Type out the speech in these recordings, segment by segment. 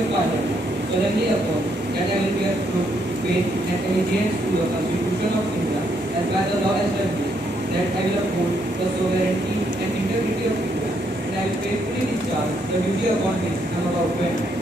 your Parliament, solemnly affirm that I will bear true faith and allegiance to the Constitution of India as by the law established, that I will uphold the sovereignty and integrity of India, and I will faithfully discharge the duty upon which I am about to enter.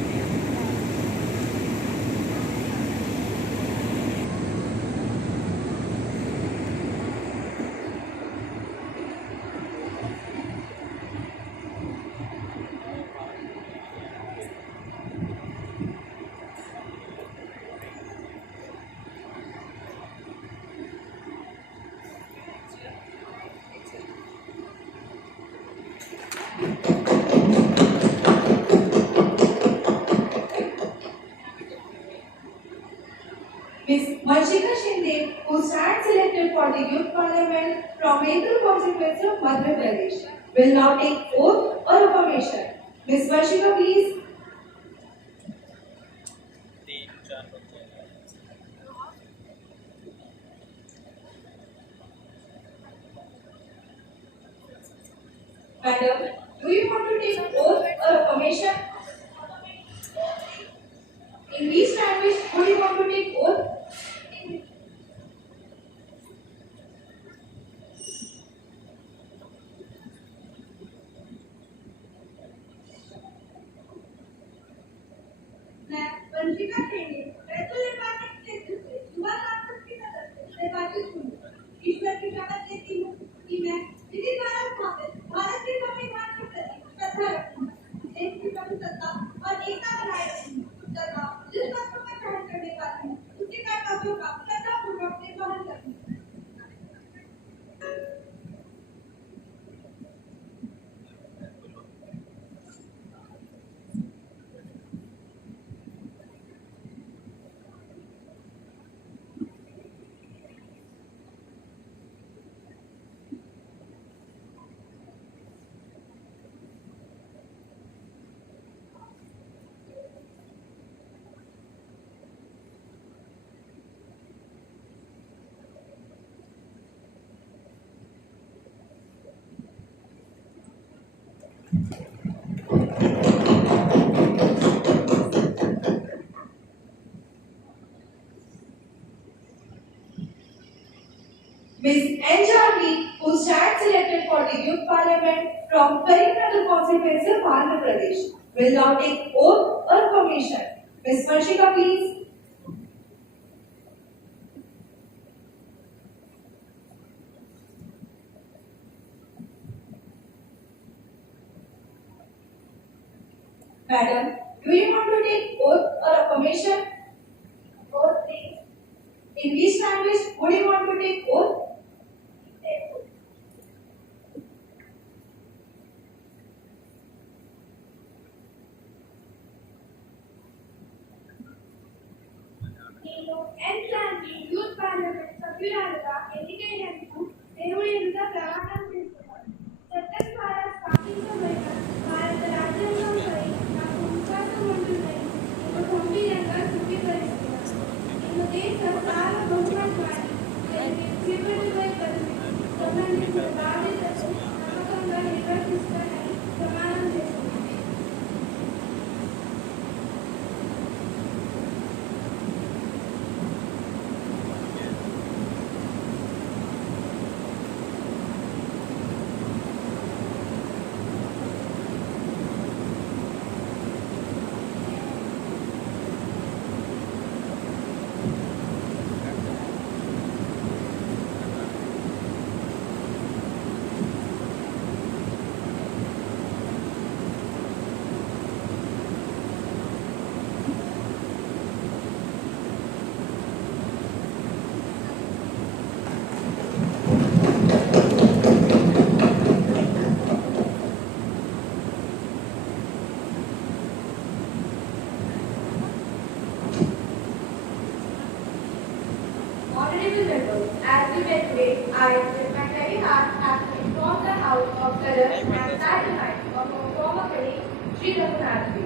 Ms. Vanshika Shinde, who stands elected for the Youth Parliament from Bengal constituency of Madhya Pradesh, will now take oath or affirmation. Ms. Vanshika, please. Madam, do you want to take oath or affirmation? In which language would you want to take oath? मैं वंशिका शेंडे बैतूल निर्वाचन क्षेत्र से युवा सांसद के सदस्य निर्वाचित हूँ। ईश्वर की शपथ लेती हूँ कि मैं विधि द्वारा स्थापित भारत के संविधान के प्रति श्रद्धा रखूंगा, देश की प्रभुसत्ता और एकता बनाए रखूंगा तथा जिस तत्व में ग्रहण करने वाली हूँ उसके कर्तव्यों का श्रद्धापूर्वक निर्वहन करूंगा। Ms. Anjali, who stands elected for the Youth Parliament from Karimnagar constituency of Andhra Pradesh, will now take oath or affirmation. Ms. Vanshika, please. Madam, do you want to take oath or affirmation? Oath, please. In which language would you want to take oath? నేను ఎన్లాంటి youth parliament సభ్యురాలుగా ఎన్నికైనందుకు దేవుడి ఎదుట ప్రమాణం చేస్తున్నాను. చట్టం ద్వారా స్థాపించబడిన భారత రాజ్యాంగంపై నాకు విశ్వాసం ఉంటుందని నేను గంభీరంగా ధృవీకరిస్తున్నాను. నేను దేశ సార్వభౌమత్వాన్ని మరియు జీవనపై సంబంధించిన బాధ్యతను నమ్మకంగా నిర్వర్తిస్తానని ప్రమాణం చేస్తున్నాను. Honorable members, as we met today, I, with my very heart, have to inform the House of Color and Satellite of our former colleague, Sri Raghunath Ji.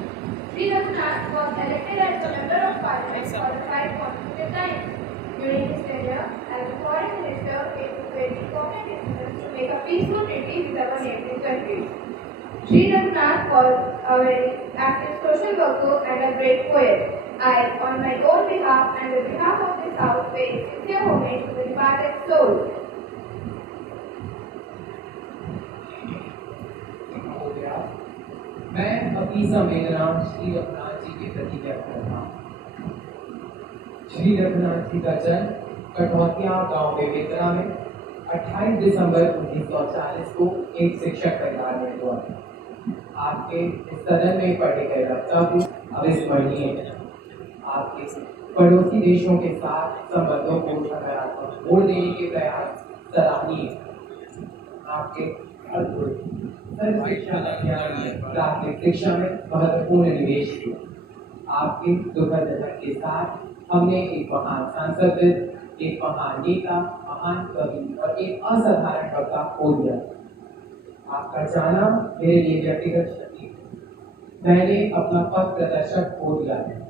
Sri Raghunath was elected as a member of Parliament for the 5 consecutive times. During his tenure as the Foreign Minister, he took very important decisions to make a peaceful treaty with our neighboring countries. Sri Raghunath was a very active social worker and a great poet. I, on my own behalf and on behalf of this house, pay sincere homage to the departed soul. हो गया। मैं अपनी संवेदना श्री रघुनाथ जी के प्रति व्यक्त करता हूँ। श्री रघुनाथ जी का जन्म कठौतिया गांव के बेतरा में 28 दिसंबर 1940 को एक शिक्षक परिवार में हुआ। आपके इस सदन में पढ़े गए वक्तव्य अविस्मरणीय है। आपके पड़ोसी देशों के साथ संबंधों को सकारात्मक मोड़ देने के प्रयास सराहनीय। आपके अद्भुत सर्व शिक्षा अभियान में प्राथमिक शिक्षा में महत्वपूर्ण निवेश किया। आपके दुखद निधन के साथ हमने एक महान सांसद, एक महान नेता, महान कवि और एक असाधारण वक्ता खो दिया। आपका जाना मेरे लिए व्यक्तिगत क्षति है। मैंने अपना पथ प्रदर्शक खो दिया है।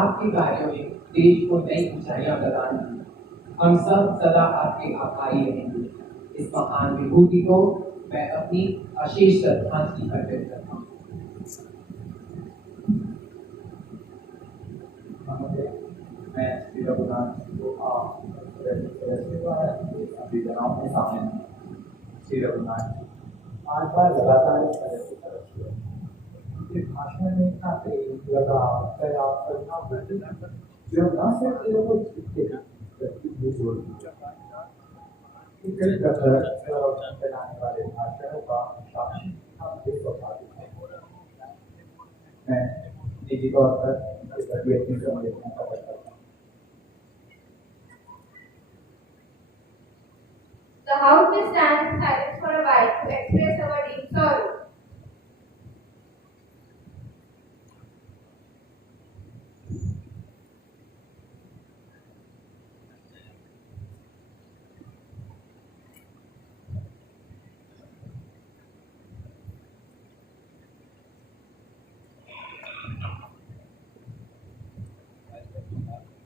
आपके कार्यों ने देश को नई ऊंचाइयां प्रदान की। हम सब सदा आपके आभारी रहेंगे। इस महान विभूति को मैं अपनी अशेष श्रद्धांजलि अर्पित करता हूँ। मैं श्री रघुनाथ जी को अभिजनाओं के सामने श्री रघुनाथ जी 5 बार लगातार उनके भाषण में इतना प्रेम लगाव दया करुणा वृद्धि जो न सिर्फ लोगों को जीतते हैं बल्कि भी जोड़ते हैं। कई प्रकार फैलाने वाले भाषणों का साक्षी हम देख पाते हैं। मैं निजी तौर पर इस प्रति अपनी संवेदना का करता हूँ। The house will stand in silence for a while to express our deep sorrow.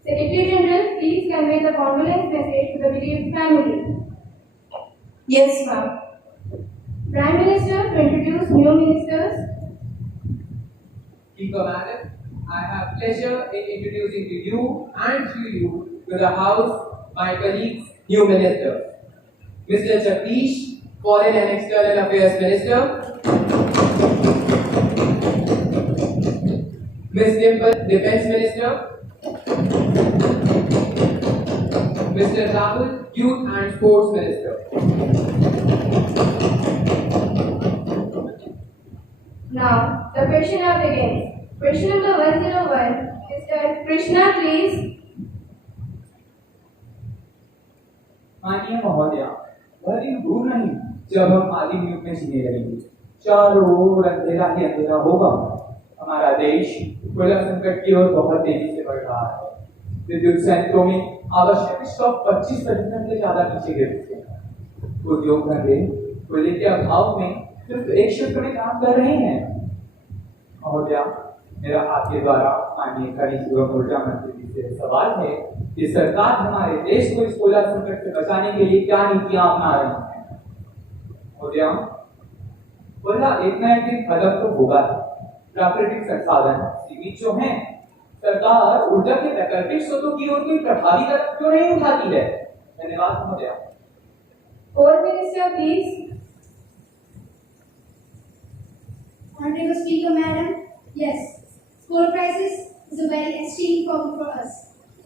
Secretary General, please convey the condolence message to the bereaved family. Yes, ma'am. Prime Minister to introduce new ministers. Speaker Madam, I have pleasure in introducing to you and to you to the House my colleagues, new ministers. Mr. Jagdish, Foreign and External Affairs Minister. Ms. Dimple, Defense Minister. Mr. Rahul, Youth and Sports Minister. Now, the questioner begins. Question number 101, Mr. Krishna, please. माननीय महोदया, वह दिन दूर नहीं जब हम आदिम युग में जीने लगेंगे। चारों ओर अंधेरा ही अंधेरा होगा। हमारा देश खुला संकट की ओर बहुत तेजी से बढ़ रहा है। विद्युत संयंत्रों में आवश्यक स्टॉक 25% से ज्यादा नीचे गिर चुके हैं। उद्योग धंधे कोयले के अभाव में सिर्फ एक शिफ्ट में काम कर रहे हैं। महोदया, मेरा आपके द्वारा माननीय खनिज एवं ऊर्जा मंत्री जी से सवाल है कि सरकार हमारे देश को इस कोयला संकट से बचाने के लिए क्या नीतियां अपना रही है। महोदया, कोयला एक न एक दिन खत्म तो होगा। प्राकृतिक संसाधन सीमित जो हैं, सरकार ऊर्जा के वैकल्पिक स्रोतों की ओर कोई प्रभावी कदम क्यों नहीं उठाती है। धन्यवाद महोदया। Fourth Minister, please. Honorable Speaker, Madam, yes, coal crisis is a very extreme problem for us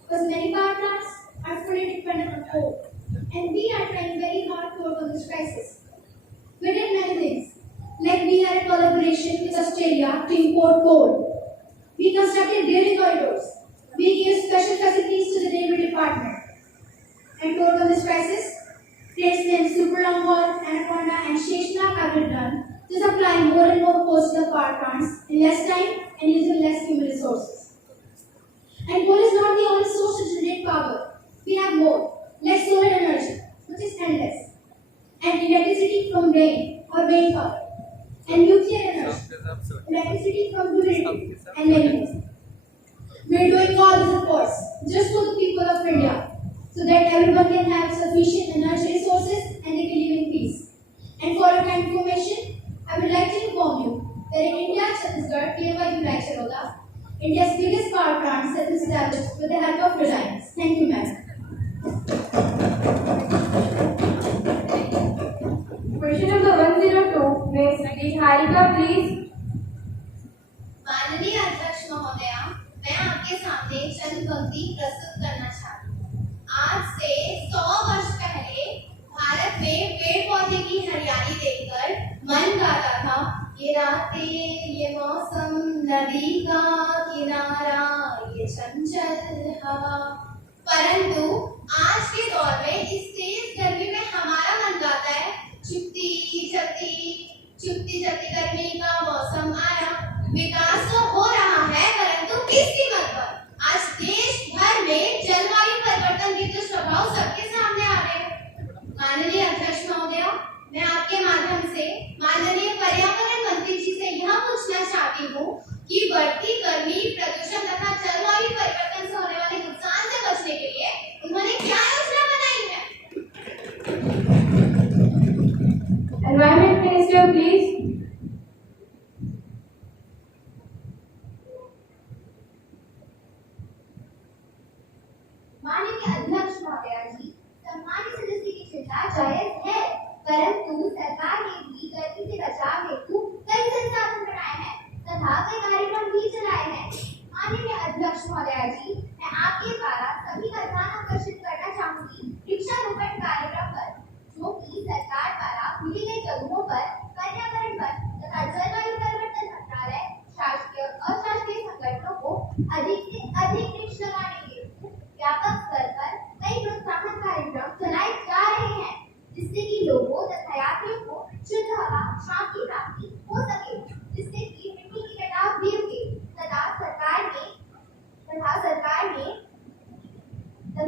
because many power plants are fully dependent on coal, and we are trying very hard to overcome this crisis. We did many things, like we had a collaboration with Australia to import coal. We constructed dairy corridors. We gave special facilities to the Railway Department. And to overcome this crisis, trains named Super Longhorn, Anaconda, and Sheshnak have been done to supply more and more coal to the power plants in less time and using less human resources. And coal is not the only source to generate power. We have more, like solar energy, which is endless, and electricity from rain or rain power, and nuclear energy, electricity from humidity, and many more. We are doing all this, of course, just for the people of India, so that everyone can have sufficient energy resources and they can live in peace. And for your kind information, I would like to inform you where in India, Chhattisgarh, PMY Unite Charoda, India's biggest power plant has been established with the help of Reliance. Thank you, ma'am. Question number 102, Ms. Niharika, please. माननीय अध्यक्ष महोदया, मैं आपके सामने चंद पंक्ति प्रस्तुत करना चाहती हूँ। आज से 100 वर्ष पहले भारत में पेड़ पौधे की हरियाली देखकर मन गाता था, ये रातें, ये मौसम, नदी का किनारा, ये चंचल हवा। परंतु आज के दौर में इस तेज गर्मी में हमारा मन गाता है, चुपती चुपती गर्मी का मौसम आया। विकास तो हो रहा है, परंतु किस कीमत पर? आज देश भर में जलवायु परिवर्तन के दुष्प्रभाव सबके सामने आ रहे हैं। माननीय अध्यक्ष महोदया, मैं आपके माध्यम से माननीय पर्यावरण मंत्री जी से यह पूछना चाहती हूँ कि बढ़ती गर्मी, प्रदूषण तथा जलवायु परिवर्तन से होने वाले नुकसान से बचने के लिए उन्होंने क्या योजना बनाई है? Environment Minister, please. माननीय अध्यक्ष महोदया जी, सम्मानित सदस्य की चिंता जायज है, परंतु सरकार ने भी गर्मी से बचाव हेतु कई संसाधन बनाए हैं तथा कई कार्यक्रम भी चलाए हैं। माननीय अध्यक्ष महोदया जी, मैं आपके द्वारा सभी का ध्यान आकर्षित करना चाहूंगी वृक्षारोपण कार्यक्रम पर, जो कि सरकार द्वारा खुली गई जगहों पर पर्यावरण वन तथा जलवायु परिवर्तन मंत्रालय, शासकीय और अशासकीय संगठनों को अधिक से अधिक वृक्ष लगाने के व्यापक स्तर पर कई प्रोत्साहन कार्यक्रम चलाए जा रहे हैं, जिससे कि लोगों तथा यात्रियों को शुद्ध हवा, छांव की प्राप्ति हो सके, जिससे कि मिट्टी की कटाव भी रुके तथा सरकार ने मैं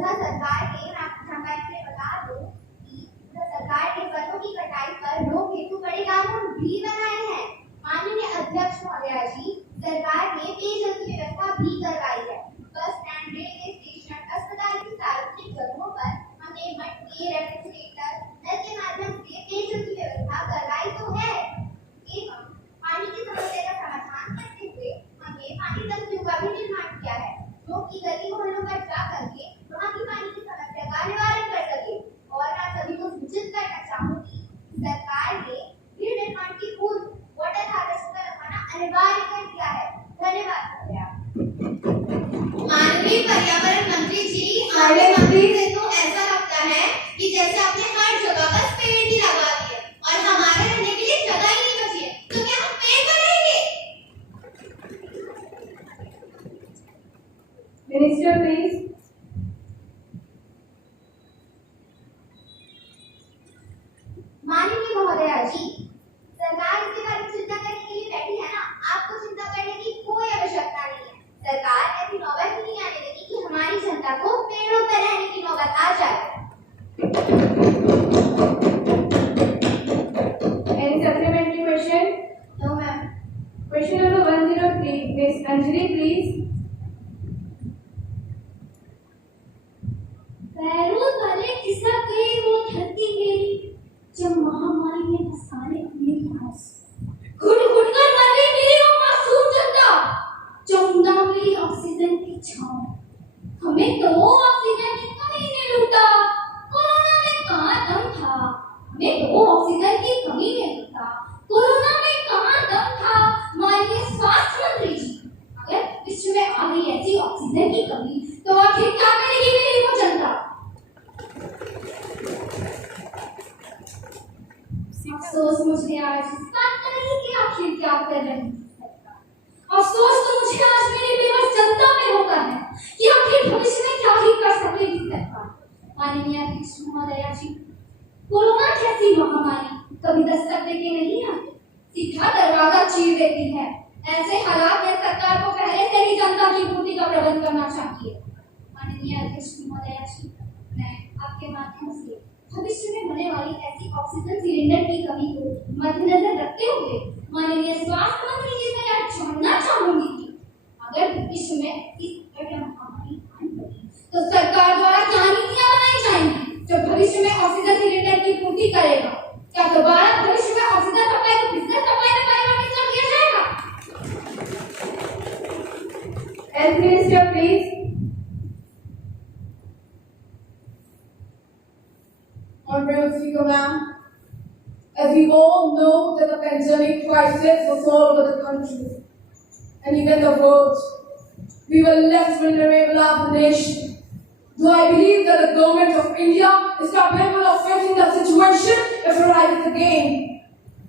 आपको जानकारी से बता दूं कि सरकार ने वनों की कटाई पर रोक हेतु बड़े कानून भी बनाए हैं। माननीय अध्यक्ष महोदया जी, सरकार ने पेयजल की व्यवस्था भी करवाई है। बस स्टैंड, रेलवे स्टेशन, अस्पताल की सार्वजनिक जगहों पर हमने मटके, रेफ्रिजरेटर, नल के माध्यम से पेयजल की व्यवस्था करवाई तो है। एवं पानी की समस्या का समाधान करते हुए हमने पानी टंकियों का भी निर्माण किया है, जो कि गली मोहल्लों पर जा करके वहाँ की पानी की समस्या का निवारण कर सके। और मैं सभी को सूचित करना चाहूंगी, सरकार ने गृह निर्माण की पूर्व वाटर हार्वेस्टर रखना अनिवार्य कर दिया है। धन्यवाद महोदया। माननीय पर्यावरण मंत्री जी, आपके मंत्री से तो ऐसा लगता है कि जैसे आपने हर जगह बस पेड़ ही लगा दिए और हमारे रहने के लिए जगह ही नहीं बची है, तो क्या हम पेड़ बनाएंगे? Minister, please. माननीय महोदया जी, सरकार इसके बारे में चिंता करने के लिए बैठी है ना, आपको चिंता करने की कोई आवश्यकता नहीं है। सरकार ऐसी नौबत ही नहीं आने देगी कि हमारी जनता को पेड़ों पर रहने की नौबत आ जाए। Any supplementary question? No, ma'am. Question number 103, Ms. Anjali, please. पैरों तले खिसक गई वो धरती मेरी, जब महामारी ने फंसाने अपने पास घुट घुट कर मर गई मेरी वो मासूम जनता, चौंधा मेरी ऑक्सीजन की छांव। हमें तो ऑक्सीजन की कमी ने लूटा, कोरोना में कहाँ दम था। हमें तो ऑक्सीजन की कमी ने लूटा, कोरोना में कहाँ दम था। माननीय स्वास्थ्य मंत्री जी, अगर विश्व में आ गई ऐसी ऑक्सीजन की कमी, तो आखिर क्या करेगी मेरी वो जनता? अफसोस मुझे आज इस बात का नहीं कि आखिर क्या कर रही है सरकार। अफसोस तो मुझे आज मेरी बेबस जनता में होता है कि आखिर भविष्य में क्या ही कर सकेगी सरकार। माननीय अध्यक्ष महोदया जी, कोरोना जैसी महामारी कभी दस्तक देके नहीं आती, सीधा दरवाजा चीर देती है। ऐसे हालात में सरकार को पहले से ही जनता की पूर्ति का प्रबंध करना चाहिए। माननीय अध्यक्ष महोदया जी, मैं आपके माध्यम से भविष्य में होने वाली ऐसी ऑक्सीजन सिलेंडर की कमी को मद्देनजर रखते हुए माननीय स्वास्थ्य मंत्री जी से यह जानना चाहूंगी कि अगर भविष्य में इस महामारी आने लगी तो सरकार द्वारा क्या नीतियां बनाई जाएंगी जो भविष्य में ऑक्सीजन सिलेंडर की पूर्ति करेगा? क्या दोबारा भविष्य में ऑक्सीजन सप्लाई को बिजनेस सप्लाई में परिवर्तित कर दिया जाएगा? Health Minister, please. Honorable Speaker, ma'am, as we all know that the pandemic crisis was all over the country and even the world, we were less vulnerable as a nation. Though I believe that the government of India is capable of facing the situation if it arises again.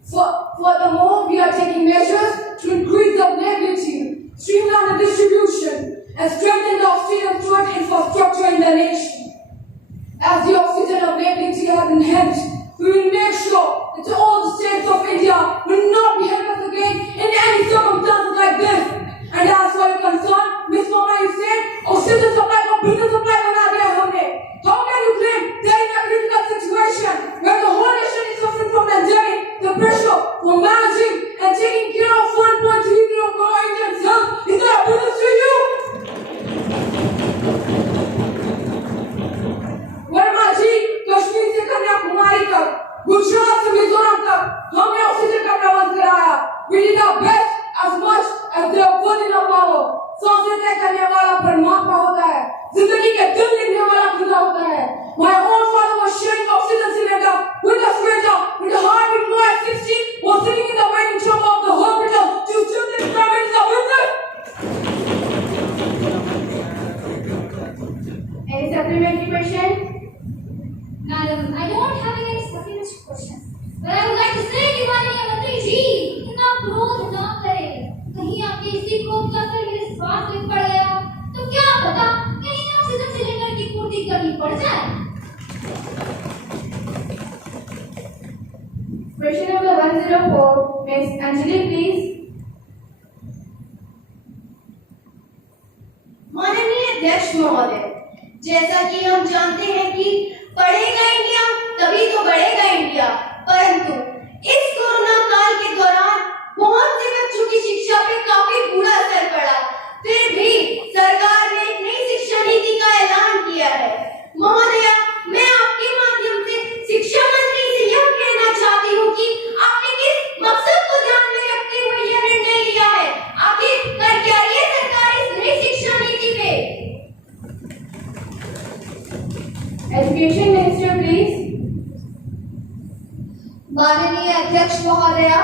Furthermore, we are taking measures to increase the availability, streamline the distribution, and strengthen the oxygen storage infrastructure in the nation. As the oxygen availability has enhanced, we will make sure that all the states of India will not be helpless again in any circumstances like this. And as for your concern, Ms. Mama, you said oxygen supply for business supply bana diya humne. How can you claim that in a critical situation where the whole nation is suffering from pandemic, the pressure for managing and taking care of 1.30 crore Indians health is that a business to you? Verma जी, कश्मीर से कन्याकुमारी तक, गुजरात से मिजोरम तक, हमने oxygen का प्रबंध कराया. We did our best as much as they are good in our power. सांसें तय करने वाला परमात्मा होता है. जिंदगी के दिल लिखने वाला खुदा होता है. My own father was sharing oxygen cylinder with a stranger with a heartbeat low at 60, was sitting in the waiting chamber of the hospital. Do you still think Prime Minister witness? Any supplementary question? Madam, I don't have any supplementary questions. But I would like to say कि माननीय मंत्री जी, इतना क्रोध न करें. कहीं आपके इसी क्रोध का असर मेरे स्वास्थ्य पे पड़ गया, तो क्या पता कहीं ऑक्सीजन सिलेंडर की पूर्ति करनी पड़ जाए. Question number 104, Ms. Anjali, please. माननीय अध्यक्ष महोदय, जैसा कि हम जानते हैं कि पढ़ेगा इंडिया तभी तो बढ़ेगा इंडिया, परंतु इस कोरोना काल के दौरान बहुत से बच्चों की शिक्षा पे काफी बुरा असर पड़ा. फिर भी सरकार ने एक नई शिक्षा नीति का ऐलान किया है. महोदय, मैं आपके माध्यम से शिक्षा मंत्री से यह कहना चाहती हूँ कि आपने किस मकसद को ध्यान में रखते हुए यह निर्णय लिया है. आखिर कर क्या रही है सरकार इस नई शिक्षा नीति पे? Education Minister, please. माननीय अध्यक्ष महोदया,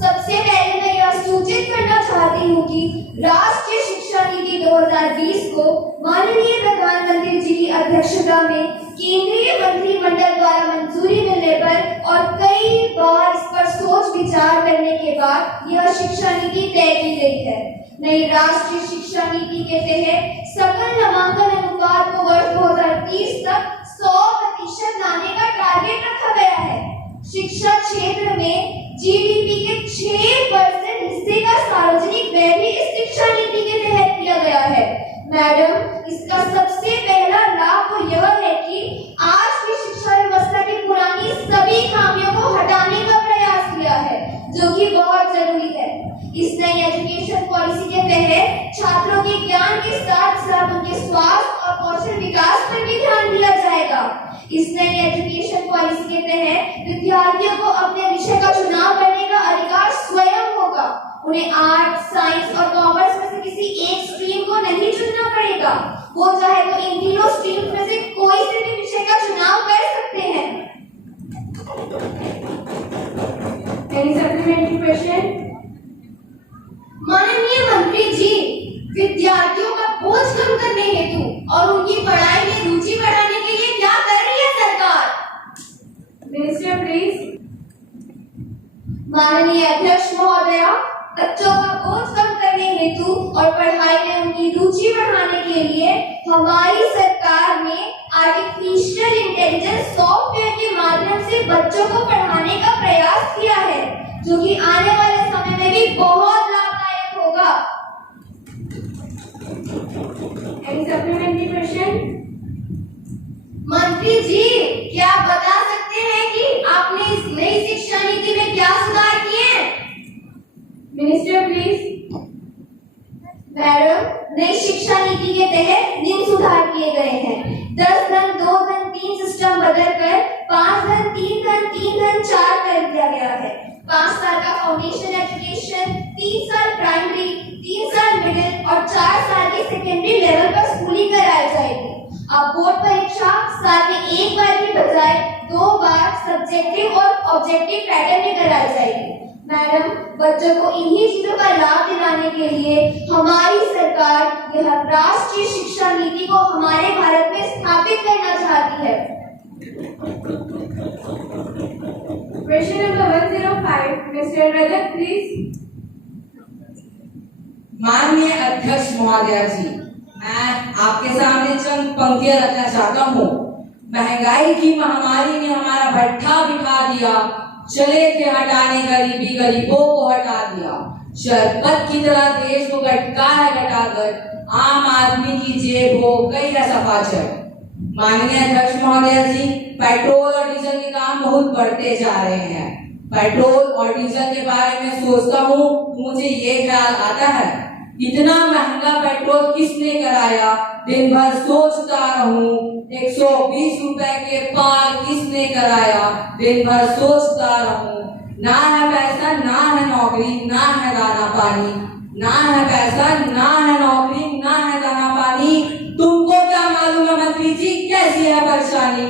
सबसे पहले मैं यह सूचित करना चाहती हूँ कि राष्ट्रीय शिक्षा नीति 2020 को माननीय प्रधानमंत्री जी की अध्यक्षता में केंद्रीय मंत्रिमंडल द्वारा मंजूरी मिलने पर और कई बार इस पर सोच विचार करने के बाद यह शिक्षा नीति तय की गई है. नई राष्ट्रीय शिक्षा नीति के तहत सकल नामांकन अनुपात को वर्ष 2030 तक 100% लाने का टारगेट रखा गया है. शिक्षा क्षेत्र में जीडीपी के 6% हिस्से का सार्वजनिक व्यय भी इस शिक्षा नीति के तहत किया गया है. मैडम, इसका सबसे पहला लाभ तो यह है कि आज की शिक्षा व्यवस्था की पुरानी सभी खामियों को हटाने का प्रयास किया है, जो कि बहुत जरूरी है. इस नई एजुकेशन पॉलिसी के तहत छात्रों के ज्ञान के साथ साथ उनके स्वास्थ्य और कौशल विकास पर भी ध्यान दिया जाएगा. इस नई एजुकेशन पॉलिसी के तहत विद्यार्थियों को अपने विषय का चुनाव करने का अधिकार स्वयं होगा. उन्हें आर्ट, साइंस और कॉमर्स में से किसी एक स्ट्रीम को नहीं चुनना पड़ेगा. वो चाहे तो इन तीनों स्ट्रीम्स में से कोई से भी विषय का चुनाव कर सकते हैं. Any supplementary question? माननीय मंत्री जी, विद्यार्थियों का बोझ कम करने हेतु और उनकी पढ़ाई में रुचि बढ़ाने के लिए क्या कर रही है सरकार? Minister, please. माननीय अध्यक्ष महोदया, बच्चों का बोझ कम करने हेतु और पढ़ाई में उनकी रुचि बढ़ाने के लिए हमारी सरकार ने आर्टिफिशियल इंटेलिजेंस सॉफ्टवेयर के माध्यम से बच्चों को पढ़ाने का प्रयास किया है, जो कि आने वाले समय में भी बहुत लाभदायक होगा. Any supplementary question? मंत्री जी, क्या आप बता सकते हैं कि आपने इस नई शिक्षा नीति में क्या सुधार किए हैं? Minister, please. मैडम, नई शिक्षा नीति के तहत निम्न सुधार किए गए हैं. 10 धन 2 धन 3 सिस्टम बदलकर 5 धन 3 धन 3 धन 4 कर दिया गया है. 5 साल का फाउंडेशन एजुकेशन, 3 साल प्राइमरी, 3 साल मिडिल और 4 साल की सेकेंडरी लेवल पर स्कूलिंग कराई जाएगी। अब बोर्ड परीक्षा साल में एक बार की बजाय 2 बार सब्जेक्टिव और ऑब्जेक्टिव पैटर्न में कराई जाएगी। मैडम, बच्चों को इन्हीं चीजों का लाभ दिलाने के लिए हमारी सरकार यह राष्ट्रीय शिक्षा नीति को हमारे भारत में स्थापित करना चाहती है। Question number 105, Mr. Rajat, please. माननीय अध्यक्ष महोदय जी, मैं आपके सामने चंद पंक्तियां रखना चाहता हूँ। महंगाई की महामारी ने हमारा भट्ठा बिठा दिया, चले थे हटाने गरीबी, गरीबों को हटा दिया। शरबत की तरह देश को गटका है घटाकर, आम आदमी की जेब हो गई है सफाचट। माननीय अध्यक्ष महोदय जी, पेट्रोल और डीजल के दाम बहुत बढ़ते जा रहे हैं। पेट्रोल और डीजल के बारे में सोचता हूँ तो मुझे ये ख्याल आता है, इतना महंगा पेट्रोल किसने कराया, दिन भर सोचता रहूं। 120 रुपए के पार किसने कराया, दिन भर सोचता रहूं। ना है पैसा, ना है नौकरी, ना है दाना पानी। ना है पैसा, ना है नौकरी, ना है दाना पानी। तुमको क्या मालूम है मंत्री जी कैसी है परेशानी।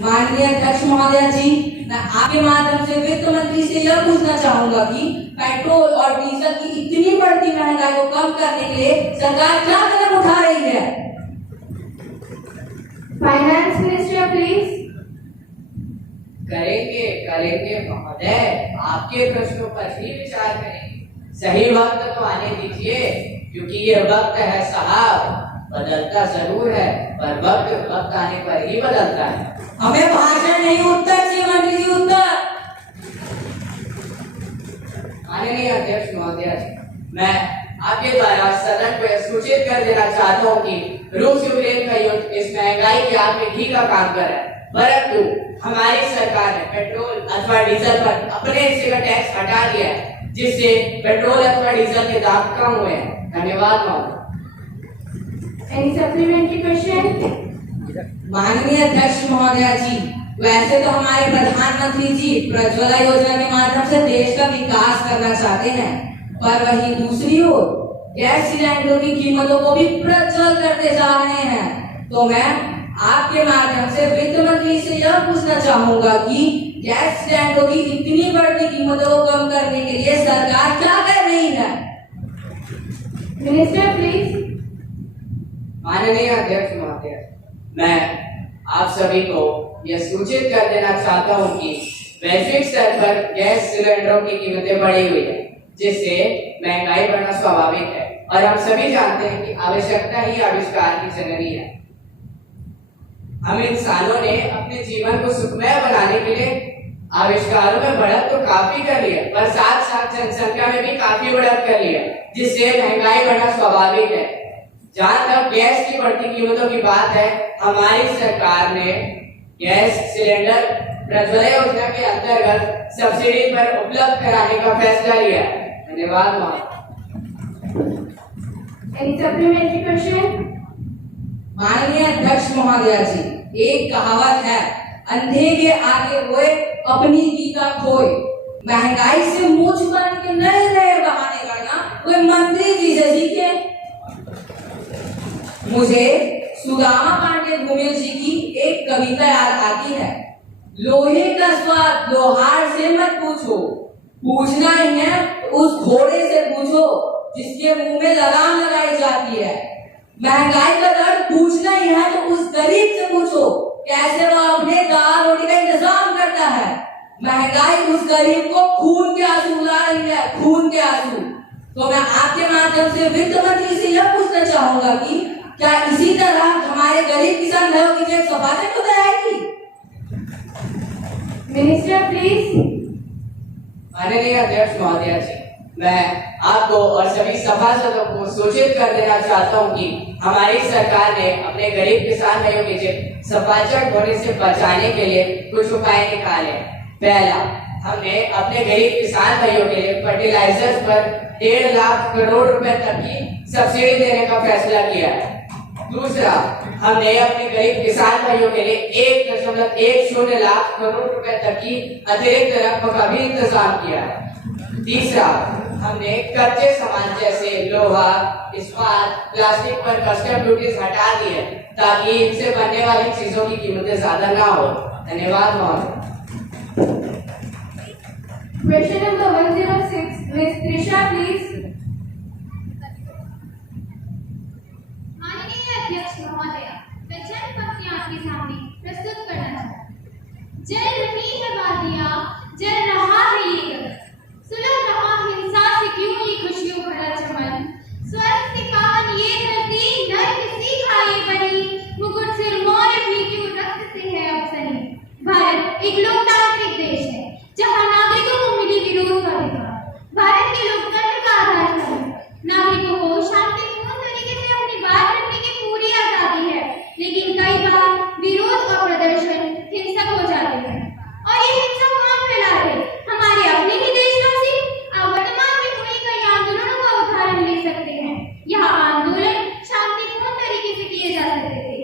माननीय अध्यक्ष महोदय जी, मैं आपके माध्यम से वित्त मंत्री से यह पूछना चाहूंगा कि पेट्रोल और डीजल की इतनी बढ़ती महंगाई को कम करने के लिए सरकार क्या कदम उठा रही है। Finance Minister, please. करेंगे महोदय, आपके प्रश्नों पर ही विचार करेंगे। सही वक्त तो आने दीजिए, क्योंकि ये वक्त है साहब, बदलता जरूर है पर वक्त आने पर ही बदलता है। हमें भाषण नहीं, उत्तर चाहिए मंत्री जी, उत्तर। माननीय अध्यक्ष महोदय, मैं आपके द्वारा सदन को सूचित कर देना चाहता हूँ कि रूस यूक्रेन का युद्ध इस महंगाई के आग में घी का काम कर रहा है, परंतु हमारी सरकार ने पेट्रोल अथवा डीजल पर अपने हिस्से का टैक्स हटा दिया है, जिससे पेट्रोल अथवा डीजल के दाम कम हुए हैं। धन्यवाद महोदय। Any supplementary question? माननीय अध्यक्ष महोदय जी, वैसे तो हमारे प्रधानमंत्री जी प्रज्वला योजना के माध्यम से देश का विकास करना चाहते हैं, पर वहीं दूसरी ओर गैस सिलेंडरों की कीमतों को भी प्रज्वल करते जा रहे हैं। तो मैं आपके माध्यम से वित्त मंत्री से यह पूछना चाहूंगा कि गैस सिलेंडरों की इतनी बढ़ती कीमतों को कम करने के लिए सरकार क्या कर रही है। Minister, please. माननीय अध्यक्ष महोदय, मैं आप सभी को यह सूचित कर देना चाहता हूं कि वैश्विक स्तर पर गैस सिलेंडरों की कीमतें बढ़ी हुई है, जिससे महंगाई बढ़ना स्वाभाविक है और हम सभी जानते हैं कि आवश्यकता ही आविष्कार की जननी है। हम इंसानों ने अपने जीवन को सुखमय बनाने के लिए आविष्कारों में बढ़त तो काफी कर ली है, पर साथ साथ जनसंख्या में भी काफी बढ़त कर ली है, जिससे महंगाई बढ़ना स्वाभाविक है। जहाँ तक गैस की बढ़ती कीमतों की बात है, हमारी सरकार ने गैस सिलेंडर प्रज्वला योजना के अंतर्गत सब्सिडी पर उपलब्ध कराने का फैसला लिया है। धन्यवाद महोदय। Any supplementary question? माननीय अध्यक्ष महोदय जी, एक कहावत है, अंधे के आगे रोए अपनी गीता खोए। महंगाई से मुंह छुपाने के नए नए बहाने करना कोई मंत्री जी से सीखे। मुझे सुदामा पांडे धूमिल जी की एक कविता याद आती है, लोहे का स्वाद लोहार से मत पूछो, पूछना ही है तो उस घोड़े से पूछो जिसके मुंह में लगाम लगाई जाती है। महंगाई का दर्द पूछना ही है तो उस गरीब से पूछो कैसे वह अपने दाल रोटी का इंतजाम करता है। महंगाई उस गरीब को खून के आंसू ला रही है, खून के आंसू। तो मैं आपके माध्यम से वित्त मंत्री से यह पूछना चाहूंगा कि क्या इसी तरह हमारे गरीब किसान भाइयों की जेब सफाचट हो जाएगी। Minister, please. माननीय अध्यक्ष महोदय जी, मैं आपको और सभी सभासदों को सूचित कर देना चाहता हूं कि हमारी सरकार ने अपने गरीब किसान भाइयों की जेब सफाचट होने से बचाने के लिए कुछ उपाय निकाले। पहला, हमने अपने गरीब किसान भाइयों के लिए फर्टिलाइजर्स पर 1.5 लाख करोड़ रुपए तक की सब्सिडी देने का फैसला किया है। दूसरा, हमने अपने गरीब किसान भाइयों के लिए 1.10 लाख करोड़ रुपए तक की अतिरिक्त रकम का भी इंतजाम किया है। तीसरा, हमने कच्चे सामान जैसे लोहा, इस्पात, प्लास्टिक पर कस्टम ड्यूटीज हटा दी है ताकि इनसे बनने वाली चीजों की कीमतें ज्यादा ना हो। धन्यवाद महोदय। Question number 106, Miss Trisha, please. माननीय अध्यक्ष महोदय, मैं चंद पंक्तियां आपके सामने प्रस्तुत करना चाहती हूँ। जल रही है वादियाँ, जल रहा है ये गगन, सुलग रहा हिंसा से क्यों ये खुशियों भरा चमन, स्वर्ग से पावन ये धरती नर्क सीखा ये बनी, मुकुट सिरमौर भी क्यों रक्त से है अब सनी। भारत एक लोकतांत्रिक देश है जहाँ नागरिकों को मिली विरोध का अधिकार। भारत के लोकतंत्र का आधार है नागरिकों को शांतिपूर्ण तरीके से अपनी बात रखने की पूरी आजादी है, लेकिन कई बार विरोध और प्रदर्शन हिंसक हो जाते हैं। और ये हिंसा कौन फैला रहे? हमारे अपने ही देशवासी। अब वर्तमान में हुए कई आंदोलनों का उदाहरण ले सकते हैं। यह आंदोलन शांतिपूर्ण तरीके से किए जा सकते थे।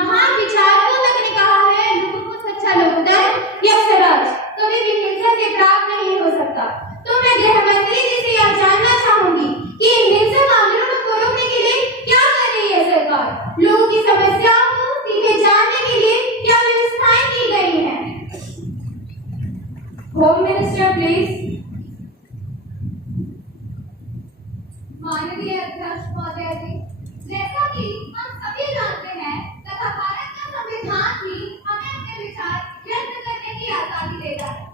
महान विचारकों तक ने कहा है, लोगों को सच्चा लोकतंत्र या स्वराज कभी भी हिंसा से प्राप्त नहीं हो सकता। तो मैं गृह मंत्री जी से यह जानना चाहूंगी कि इन हिंसक आंदोलनों को रोकने के लिए क्या कर रही है सरकार? लोगों की समस्याओं को सीधे जानने के लिए क्या व्यवस्थाएं की गई हैं? Home Minister, please. माननीय अध्यक्ष महोदय जी, जैसा कि हम सभी जानते हैं तथा भारत का संविधान भी हमें अपने विचार व्यक्त करने की आजादी देता है,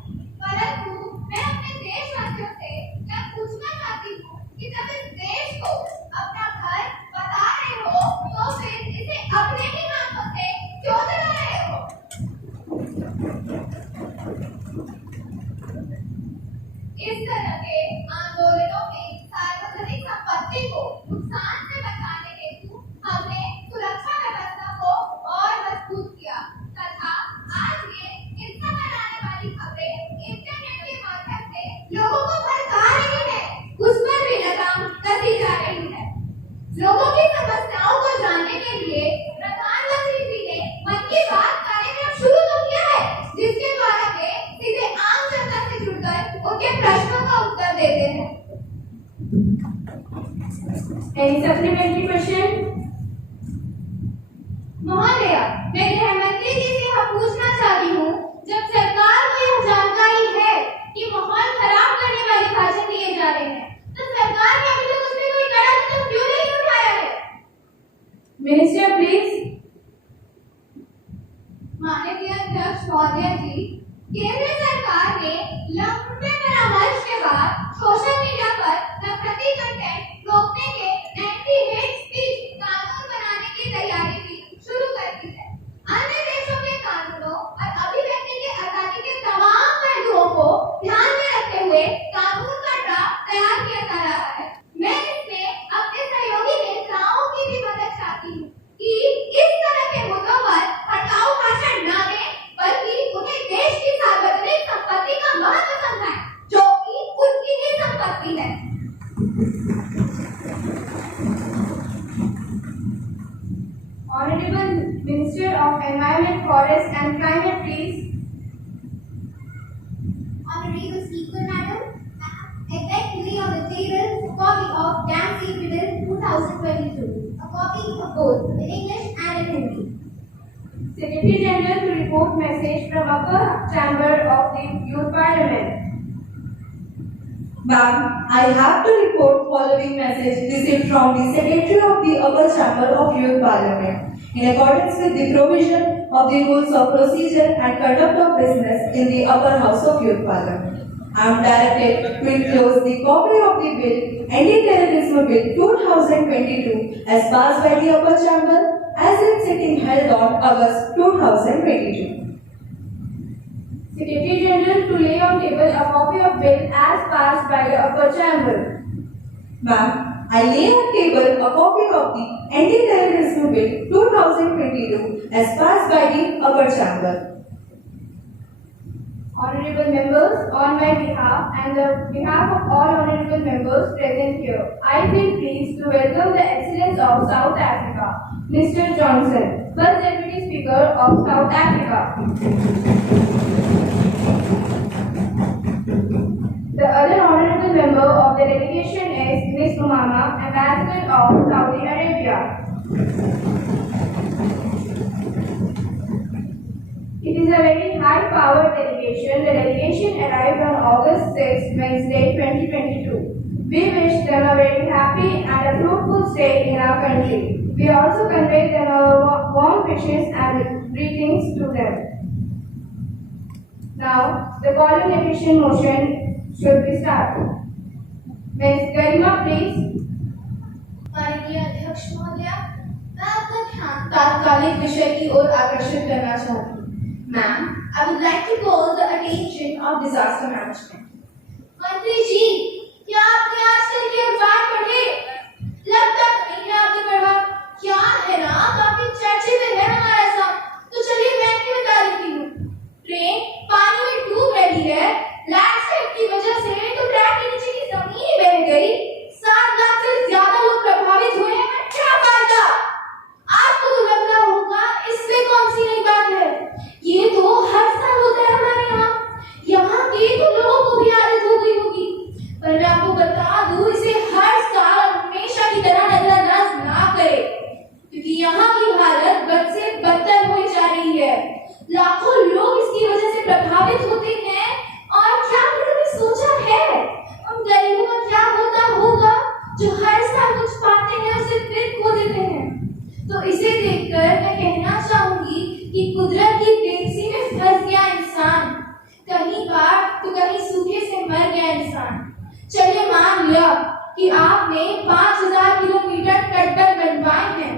परंतु मैं अपने देशवासियों से यह पूछना चाहती हूँ कि जब इस देश को अपना घर बता रहे हो तो फिर इसे अपने ही हाथों से क्यों जला रहे हो? इस तरह के आंदोलनों में सार्वजनिक संपत्ति को नुकसान से बचाने हेतु हमने सुरक्षा व्यवस्था को और मजबूत किया तथा आज ये हिंसा फैलाने वाली खबरें इंटरनेट के माध्यम से लोगों को भड़का रही है, उस पर भी लगाम कसी जा रही है। लोगों की समस्याओं को जानने के लिए प्रधानमंत्री जी ने मन की बात कार्यक्रम शुरू तो किया है, जिसके द्वारा वे सीधे आम जनता से जुड़कर उनके प्रश्नों का उत्तर देते हैं। Any supplementary question? महोदय, मैं गृह मंत्री जी से यह पूछना चाहती हूँ, जब सरकार को यह जानकारी है कि माहौल खराब करने वाले भाषण दिए जा रहे हैं, तो सरकार ने अभी तक उसमें कोई कड़ा कदम क्यों नहीं उठाया है? Minister, please. माननीय अध्यक्ष महोदय जी, केंद्र सरकार ने लंबे परामर्श के बाद सोशल मीडिया पर नफरती कंटेंट रोकने के एंटी हेट स्पीच कानून बनाने की तैयारी भी शुरू कर दी है। अन्य देशों के कानूनों और अभिव्यक्ति की आजादी के तमाम पहलुओं को ध्यान में रखते हुए कानून का ड्राफ्ट तैयार किया जा रहा है। मैं इसमें अपने सहयोगी नेताओं की भी मदद चाहती हूँ कि इस तरह के मुद्दों पर भड़काऊ भाषण न दें, बल्कि उन्हें देश की सार्वजनिक संपत्ति का महत्व समझाएं, जो कि उनकी ही संपत्ति है। Honorable Minister of Environment, Forest and Climate, please. Honorable Speaker, Madam, I beg to lay on the table a copy of Dam Safety Bill 2022, a copy of both in English and in Hindi. Secretary General to report message from Upper Chamber of the Youth Parliament. Ma'am, I have to report following message received from the Secretary of the Upper Chamber of Youth Parliament. In accordance with the provision of the rules of procedure and conduct of business in the Upper House of Youth Parliament, I am directed to enclose the copy of the bill Anti-Terrorism Bill 2022 as passed by the Upper Chamber as its sitting held on August 2022. Secretary General to lay on table a copy of bill as passed by the Upper Chamber. Ma'am, I lay on table a copy of the Anti-Terrorism Bill 2022 as passed by the Upper Chamber. Honorable members, on my behalf and the behalf of all honorable members present here, I feel pleased to welcome the Excellence of South Africa, Mr. Johnson, First Deputy Speaker of South Africa. The other honorable member of the delegation is Ms. Umama, Ambassador of Saudi Arabia. It is a very high-powered delegation. The delegation arrived on August 6, Wednesday, 2022. We wish them a very happy and a fruitful stay in our country. We also convey them our warm wishes and greetings to them. Now, the qualification motion should be started. Ms. Garima, please. माननीय अध्यक्ष महोदया, मैं आपका ध्यान तात्कालिक विषय की ओर आकर्षित करना चाहती हूँ। Ma'am, I would like to call the attention of disaster management. मंत्री जी, क्या आपने आजकल के अखबार पढ़े? लगता नहीं है आपने पढ़ा। क्या है ना, काफी चर्चे में है हमारा सब। तो चलिए मैं आपको बता देती हूँ। ट्रेन पानी में डूब रही है। लैंडस्लाइड की वजह से तो ट्रैक के नीचे की जमीन ही बह गई। 7 लाख से ज्यादा लोग प्रभावित हुए हैं। क्या फायदा? आपको तो लग रहा होगा इसमें कौन सी नई बात है। ये तो हर साल होता है हमारे यहाँ के तो लोगों को भी आदत हो गई होगी। पर मैं आपको बता दूं, इसे हर साल हमेशा की तरह नजरअंदाज ना करे, क्योंकि यहाँ की हालत बद से बदतर हो जा रही है। लाखों लोग इसकी वजह से प्रभावित होते हैं। और क्या आपने कभी सोचा है उन गरीबों का क्या होता होगा जो हर साल कुछ पाते हैं उसे फिर खो देते हैं। तो इसे देखकर मैं कहना चाहूंगी कि कुदरत की बेबसी में फंस गया इंसान। कहीं बाढ़ तो कहीं सूखे से मर गया इंसान। चलिए मान लिया कि आपने 5000 किलोमीटर तटबंध बनवाए हैं,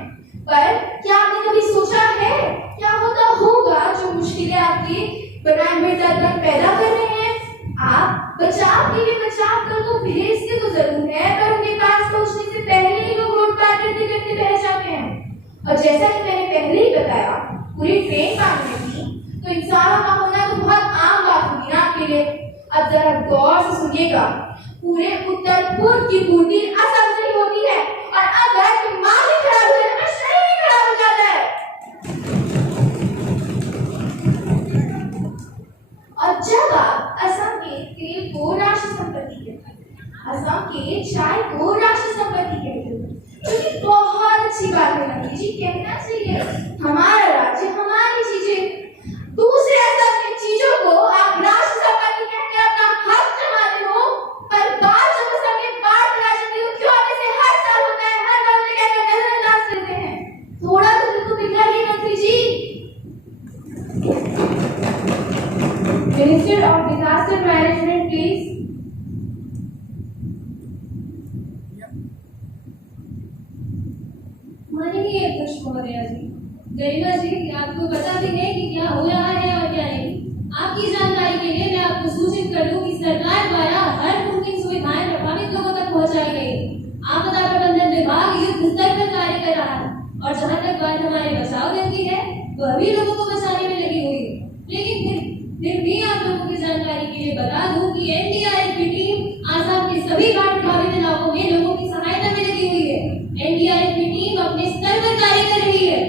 पर क्या आपने कभी सोचा है क्या होता होगा जो मुश्किलें आपके बनाए हुए तटबंध पैदा कर रहे हैं। आप बचाव के लिए बचाव दल को भेजते तो जरूर है, पर उनके पास पहुंचने से पहले ही लोग रोड पार करते करते बह जाते हैं। और जैसा कि मैंने पहले ही बताया, पूरी ट्रेन पानी में थी, तो इंसानों का होना तो बहुत आम बात होगी ना आपके लिए। अब जरा गौर से सुनिएगा, पूरे उत्तर पूर्व की पूर्ति असम से होती है, और अगर मान ही खराब हो जाए तो शरीर ही खराब हो जाता है। और जब आप असम के तेल को राष्ट्रीय संपत्ति कहते हैं, असम के चाय को राष्ट्रीय संपत्ति कहते हैं, तो ये बहुत अच्छी बात है मंत्री जी, कहना चाहिए हमारा राज्य हमारी चीजें। दूसरे असम की चीजों को आप राष्ट्रीय संपत्ति कहकर अपना हक जमाते हो, पर बात जब असम में बाढ़ आ जाती है, क्यों आप इसे हर साल होता है हर बार में कहकर नजरअंदाज करते हैं। थोड़ा तो दिल को पिघलाइए मंत्री जी। Minister of Disaster Management, please. माननीय अध्यक्ष महोदया जी, गरिमा जी, आपको बता देंगे कि क्या हो रहा है और क्या नहीं। आपकी जानकारी के लिए मैं आपको सूचित कर दूं कि सरकार द्वारा हर मुमकिन सुविधाएं प्रभावित लोगों तक पहुंचाई गई। आपदा प्रबंधन विभाग युद्ध स्तर पर कार्य कर रहा है, और जहां तक बात हमारे बचाव दल की है, वह भी लोगों को बचाने में लगी हुई है। लेकिन फिर भी आप लोगों की जानकारी के लिए बता दूं कि एनडीआरएफ की टीम आसाम के सभी बाढ़ प्रभावित इलाकों में लोगों की सहायता में लगी हुई है। एनडीआरएफ की टीम अपने स्तर पर कार्य कर रही है।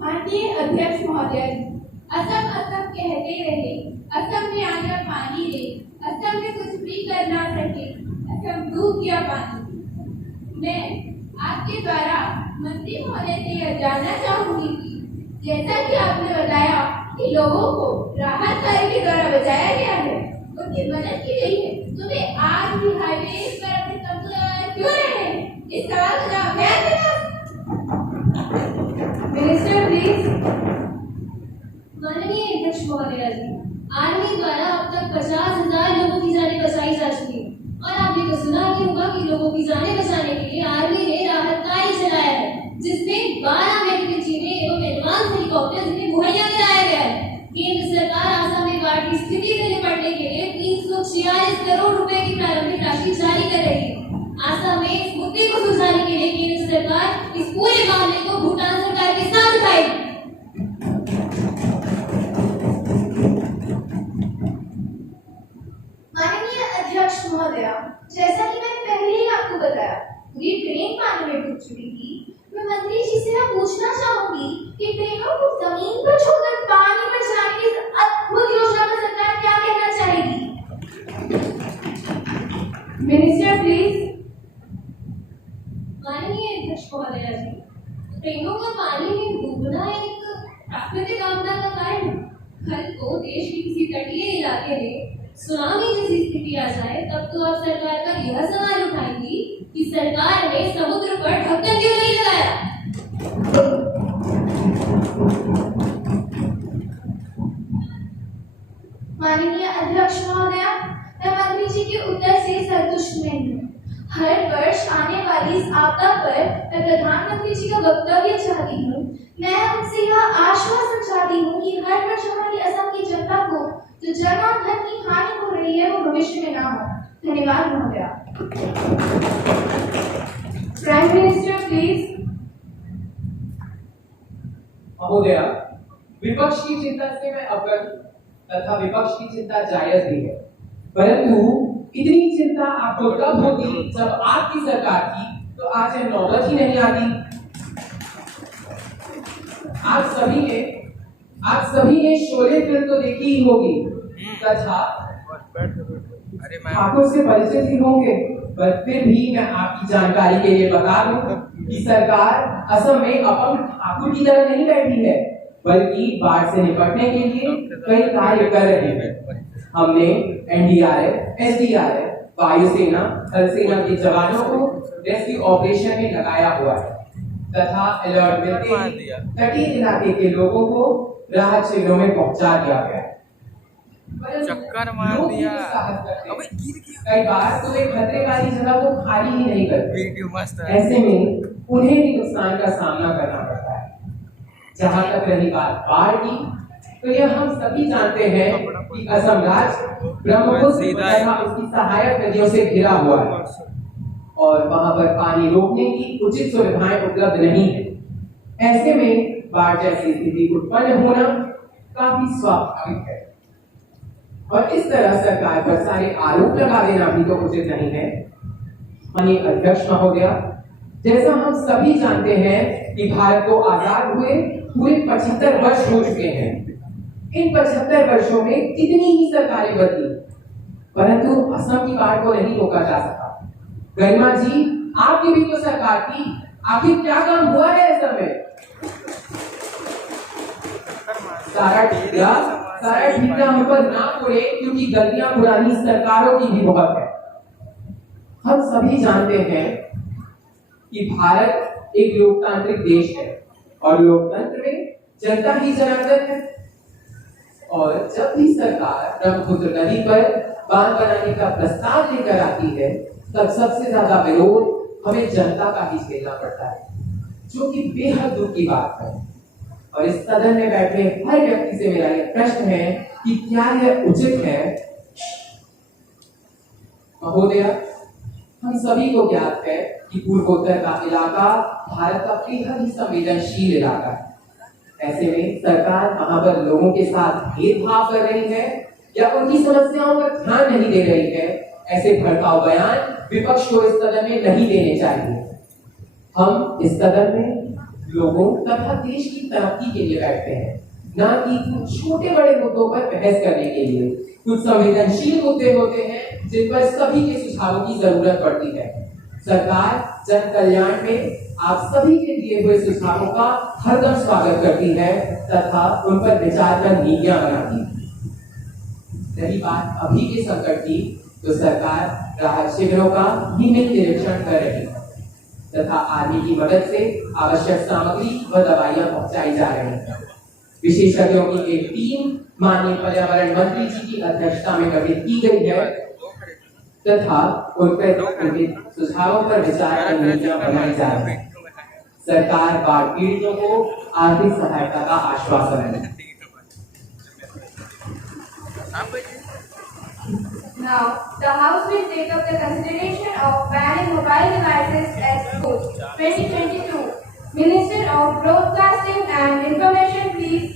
माननीय अध्यक्ष महोदय, असम असम कहते रहे, असम में आया पानी ले, असम में कुछ भी कर ना सके, असम डूब गया पानी। मैं आपके द्वारा मंत्री महोदय से यह जानना चाहूंगी कि जैसा कि आपने बताया कि लोगों को राहत कार्य के द्वारा बचाया गया है, उनकी मदद की गई है, तो वे आज भी हाईवे पर अपने कब्जा लगाए क्यों रहे हैं? इस सवाल का जवाब है आपके पास? Minister please. माननीय अध्यक्ष महोदया जी, आर्मी द्वारा अब तक 50,000 लोगों की जानें बचाई जा चुकी है, और आपने तो सुना ही होगा कि लोगों की जानें बचाने के लिए आर्मी ने राहत कार्य चलाया है, जिसमें 12 मेडिकल टीमें एवं एडवांस हेलीकॉप्टर जिन्हें मुहैया कराया गया है। केंद्र सरकार आसाम में बाढ़ की स्थिति से निपटने के लिए 346 करोड़ रुपए की प्रारंभिक राशि जारी कर रही है। आसाम में इस मुद्दे को सुलझाने के लिए केंद्र सरकार इस पूरे मामले को भूटान सरकार के साथ उठाएगी। माननीय अध्यक्ष महोदया, जैसा कि मैंने पहले ही आपको बताया, पूरी ट्रेन पानी में डूब चुकी थी। मैं मंत्री जी से मैं पूछना चाहूंगी कि ट्रेनों को जमीन पर छोड़कर पानी पर चलाने की इस अद्भुत योजना में सरकार क्या कहना चाहेगी? Minister please. माननीय अध्यक्ष महोदया जी, ट्रेनों का पानी में डूबना एक प्राकृतिक आपदा का कारण। कल को देश के किसी तटीय इलाके में सुनामी जैसी स्थिति आ जाए तब तो आप सरकार पर यह सवाल उठाएंगी कि सरकार ने समुद्र पर ढक्कन क्यों नहीं लगाया। माननीय अध्यक्ष महोदया, मैं मंत्री जी के उत्तर से संतुष्ट नहीं हूँ। हर वर्ष आने वाली इस आपदा पर मैं प्रधानमंत्री जी का वक्तव्य चाहती हूँ। मैं उनसे यह आश्वासन चाहती हूँ कि हर वर्ष हमारी असम की जनता को जो जन और धन की हानि हो रही है वो भविष्य में ना हो। धन्यवाद महोदया। Prime minister please. महोदया, विपक्ष की चिंता से मैं अवगत तथा विपक्ष की चिंता जायज भी है, परंतु इतनी चिंता आपको तब होती जब आपकी सरकार थी, तो आज यह नौबत ही नहीं आती। आप सभी ने शोले फिल्म तो देखी ही होगी तथा ठाकुर से परिचित ही होंगे, पर फिर भी मैं आपकी जानकारी के लिए बता दूं कि सरकार असम में अपंग ठाकुर की तरह नहीं बैठी है, बल्कि बाढ़ से निपटने के लिए कई कार्य कर रही है। हमने एनडीआरएफ, एसडीआरएफ, वायुसेना, थल सेना के जवानों को रेस्क्यू ऑपरेशन में लगाया हुआ है तथा अलर्ट मिलते ही तटीय इलाके के लोगों को राहत शिविरों में पहुंचा दिया गया है। चक्कर मार दिया। कई बार तो वे खतरे वाली जगह को खाली ही नहीं करते। ऐसे में उन्हें भी नुकसान का सामना करना पड़ता है। जहां तक रही बात बाढ़ की, तो यह हम सभी जानते हैं कि असम राज्य ब्रह्मपुत्र तथा उसकी सहायक नदियों से घिरा हुआ है और वहां पर पानी रोकने की उचित सुविधाएं उपलब्ध नहीं है। ऐसे में बाढ़ जैसी स्थिति उत्पन्न होना काफी स्वाभाविक है और इस तरह सरकार पर सारे आरोप लगा देना भी तो उचित नहीं है। माननीय अध्यक्ष महोदया, जैसा हम सभी जानते हैं कि भारत को आजाद हुए पूरे 75 वर्ष हो चुके हैं। इन 75 वर्षों में कितनी ही सरकारें बदली, परंतु असम की बाढ़ को नहीं रोका जा सका। गरिमा जी, आपकी भी तो सरकार थी, आखिर क्या काम हुआ है असम में? सारा ठीकरा हम पर ना पड़े, क्योंकि गलतियां पुरानी सरकारों की भी बहुत है। हम सभी जानते हैं कि भारत एक लोकतांत्रिक देश है और लोकतंत्र में जनता ही जनार्दन है। और जब भी सरकार ब्रह्मपुत्र नदी पर बांध बनाने का प्रस्ताव लेकर आती है, तब सबसे ज्यादा विरोध हमें जनता का ही झेलना पड़ता है, जो कि बेहद दुख की बात है। और इस सदन में बैठे हर व्यक्ति से मेरा यह प्रश्न है कि क्या यह उचित है? महोदया, हम सभी को ज्ञात है कि पूर्वोत्तर का इलाका भारत का बेहद ही संवेदनशील इलाका है। ऐसे में सरकार वहां पर लोगों के साथ भेदभाव कर रही है या उनकी समस्याओं पर ध्यान नहीं दे रही है, ऐसे भड़काऊ बयान विपक्ष को इस सदन में नहीं देने चाहिए। हम इस सदन में लोगों तथा देश की तरक्की के लिए बैठते हैं, ना कि कुछ छोटे बड़े मुद्दों पर बहस करने के लिए। कुछ संवेदनशील मुद्दे होते हैं जिन पर सभी के सुझावों की जरूरत पड़ती है। सरकार जन कल्याण में आप सभी के दिए हुए सुझावों का हरदम स्वागत करती है तथा उन पर विचार कर नीतियां बनाती है। रही बात अभी के संकट की, तो सरकार राहत शिविरों का नियमित निरीक्षण कर रही है तथा आर्मी की मदद से आवश्यक सामग्री व दवाइयां पहुंचाई जा रही हैं। विशेषज्ञों की एक टीम माननीय पर्यावरण मंत्री जी की अध्यक्षता में गठित की गई है तथा उन पर उनके सुझावों पर विचार कर नीतियां बनाई जा रही हैं। सरकार बाढ़ पीड़ितों को आर्थिक सहायता का आश्वासन है। Now, the House will take up the consideration of banning mobile devices as Post 2022. Minister of Broadcasting and Information, please.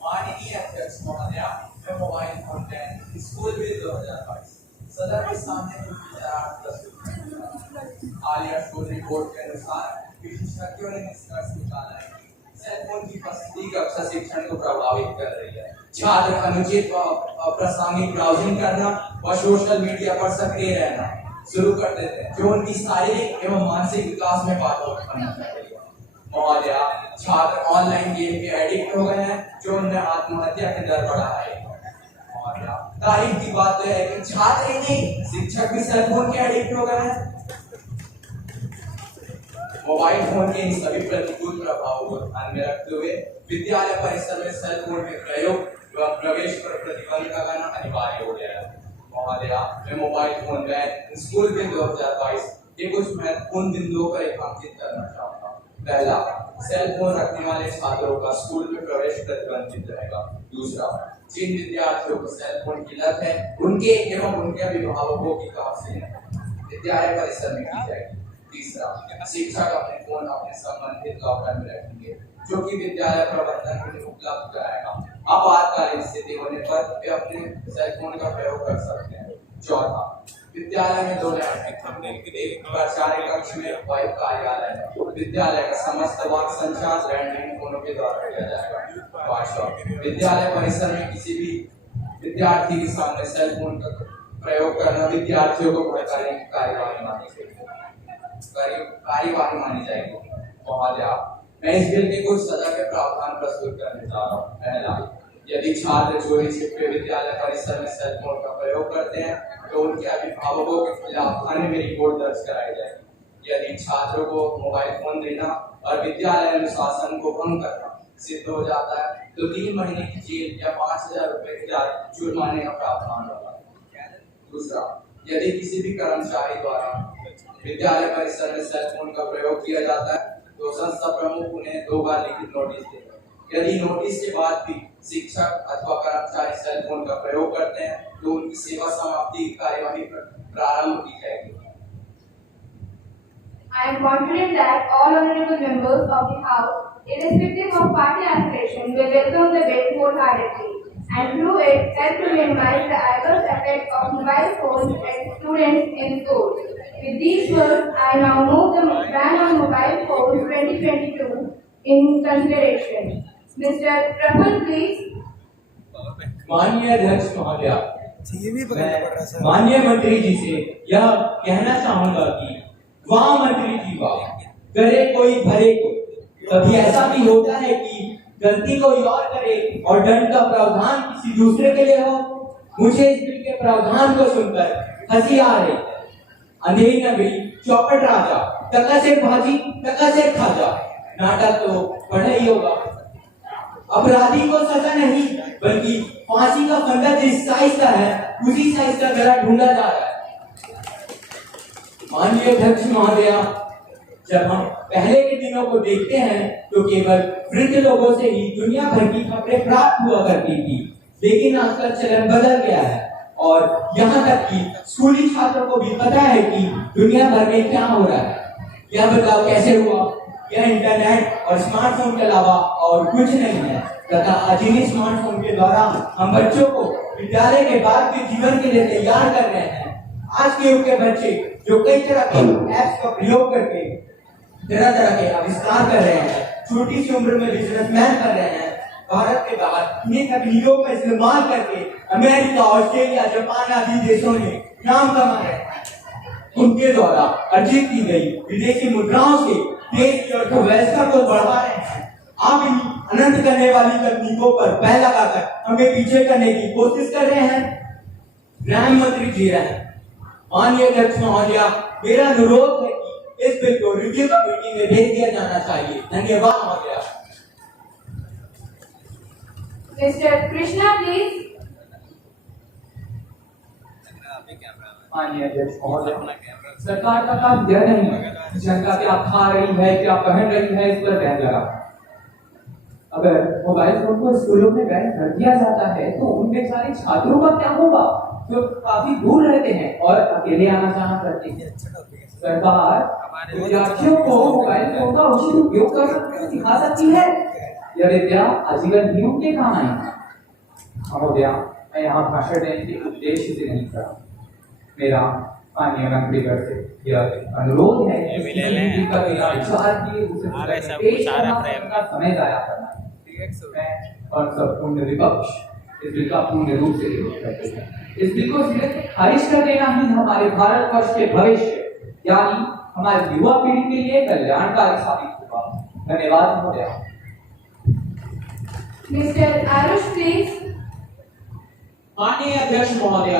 माननीय अध्यक्ष महोदया, मैं मोबाइल कंटेंट स्कूल बिल 2022 सदन के सामने प्रस्तुत करूंगा। हालिया स्कूल रिपोर्ट के अनुसार पिछले विशेषज्ञों ने निष्कर्ष निकाला है सेल फोन की उपस्थिति कक्षा शिक्षण को प्रभावित कर रही है। छात्र अनुचित अप्रासंगिक ब्राउजिंग करना और सोशल मीडिया पर सक्रिय रहना शुरू कर देते हैं, जो उनकी शारीरिक एवं मानसिक विकास में बाधा उत्पन्न कर रही है। महोदया, छात्र ऑनलाइन गेम के एडिक्ट हो गए हैं, जो उनमें आत्महत्या की दर बढ़ा है। महोदया, तारीफ की बात तो है कि छात्र ही नहीं, शिक्षक भी सेल फोन के एडिक्ट हो गए हैं। मोबाइल फोन के इन सभी प्रतिकूल प्रभावों को ध्यान में रखते हुए विद्यालय परिसर में सेल फोन के प्रयोग एवं प्रवेश पर प्रतिबंध लगाना अनिवार्य हो गया है। महोदया, मैं mobile phone ban school bill 2022 के कुछ महत्वपूर्ण बिंदुओं पर रेखांकित करना चाहूंगा। पहला, सेल फोन रखने वाले छात्रों का स्कूल में प्रवेश प्रतिबंधित रहेगा। दूसरा, जिन विद्यार्थियों को सेल फोन की लत है, उनके एवं उनके अभिभावकों की काउंसलिंग विद्यालय परिसर में की जाएगी। तीसरा, शिक्षक अपने फोन अपने संबंधित लॉकर में रखेंगे, जो कि विद्यालय प्रबंधन को उपलब्ध कराएगा। आपातकालीन स्थिति होने पर वे अपने सेल फोन का प्रयोग कर सकते हैं। चौथा, विद्यालय में 2 लैंडलाइन, एक प्राचार्य कक्ष में वाइफ कार्यालय में विद्यालय का समस्त वाक संचार लैंडलाइन फोनों के द्वारा किया जाएगा। पांचवा, विद्यालय परिसर में किसी भी विद्यार्थी के सामने सेल फोन का प्रयोग करना विद्यार्थियों को भड़काने की कार्यवाही मानी जाएगी। महोदया, मैं इस बिल के कुछ सजा के प्रावधान प्रस्तुत करने जा रहा हूँ। पहला, यदि छात्र चोरी छिपे विद्यालय परिसर में सेल फोन का प्रयोग करते हैं, तो उनके अभिभावकों के खिलाफ थाने में रिपोर्ट दर्ज कराई जाएगी। यदि छात्रों को मोबाइल फोन देना और विद्यालय अनुशासन को भंग करना सिद्ध हो जाता है, तो 3 महीने की जेल या 5000 रुपए के जुर्माने का प्रावधान होगा। दूसरा, यदि किसी भी कर्मचारी द्वारा विद्यालय परिसर में सेल फोन का प्रयोग किया जाता है, तो संस्था प्रमुख उन्हें 2 बार लिखित नोटिस देगा। यदि नोटिस के बाद भी शिक्षक अथवा कर्मचारी सेल फोन का प्रयोग करते हैं, तो उनकी सेवा समाप्ति की कार्यवाही प्रारंभ की जाएगी। I am confident that all honorable members of the House, irrespective of party affiliation, will welcome the bill wholeheartedly and through it help to minimize the adverse effect of mobile phones and students in schools. With these words, I now move the ban on mobile phones 2022 in consideration. Mr. Praful, please. माननीय अध्यक्ष महोदया, माननीय मंत्री जी से यह कहना चाहूंगा कि वाह मंत्री जी वाह, करे कोई भरे कोई। कभी ऐसा भी होता है कि गलती कोई और करे और दंड का प्रावधान किसी दूसरे के लिए हो। मुझे इस बिल के प्रावधान को सुनकर हंसी आ रही है। अंधेरी नगरी, चौपट राजा, टका से भाजी, टका से खाजा, नाटक तो पढ़ा ही होगा। अपराधी को सजा नहीं, बल्कि फांसी का फंदा जिस साइज का है, उसी साइज का गला ढूंढा जा रहा है। माननीय अध्यक्ष महोदया, जब हम पहले के दिनों को देखते हैं, तो केवल वृद्ध लोगों से ही दुनिया भर की खबरें प्राप्त हुआ करती थी, लेकिन आजकल चलन बदल गया है और यहाँ तक कि स्कूली छात्रों को भी पता है कि दुनिया भर में क्या हो रहा है। यह बदलाव कैसे हुआ? यह इंटरनेट और स्मार्टफोन के अलावा और कुछ नहीं है, तथा आज इन्हीं स्मार्टफोन के द्वारा हम बच्चों को विद्यालय के बाद के जीवन के लिए तैयार कर रहे हैं। आज के युग के बच्चे जो कई तरह के ऐप्स का प्रयोग करके तरह तरह के आविष्कार कर रहे हैं, छोटी सी उम्र में बिजनेसमैन कर रहे हैं, भारत के बाहर इन्हीं तकनीकों का इस्तेमाल करके अमेरिका, ऑस्ट्रेलिया, जापान आदि देशों में नाम कमा रहे हैं। उनके द्वारा अर्जित की गई विदेशी मुद्राओं से देश की अर्थव्यवस्था को बढ़ा रहे हैं। आप इन अनंत करने वाली तकनीकों पर पैर लगाकर हमें पीछे करने की कोशिश कर रहे हैं। गृह मंत्री जी रहे, माननीय अध्यक्ष महोदया, मेरा अनुरोध है कि इस बिल को रिव्यू कमेटी में भेज दिया जाना चाहिए। धन्यवाद महोदया। Mr. Krishna, please. माननीय अध्यक्ष महोदय, सरकार का काम यह नहीं जनता क्या खा रही है, क्या पहन रही है, इस पर ध्यान लगा। अगर मोबाइल फोन को स्कूलों में बैन कर दिया जाता है, तो उन बेचारे छात्रों का क्या होगा जो काफी दूर रहते हैं और अकेले आना जाना करते हैं। सरकार विद्यार्थियों को मोबाइल फोन का उचित उपयोग करना सिखा सकती है। यह विद्या आजीवन ही उनके काम आएगी। महोदया, मैं यहाँ भाषण देने के उद्देश्य से नहीं कर, मेरा माननीय मंत्रीगण से यह अनुरोध है कि किसी भी का बिना विचार किए उसे पेश करना समय जाया करना है। मैं और संपूर्ण विपक्ष इस बिल का पूर्ण रूप से विरोध करते हैं। इस बिल को सिर्फ खारिज कर देना ही हमारे भारतवर्ष के भविष्य यानी हमारी युवा पीढ़ी के लिए कल्याणकारी साबित होगा। धन्यवाद महोदय। Mister Aarush please. माननीय अध्यक्ष महोदय,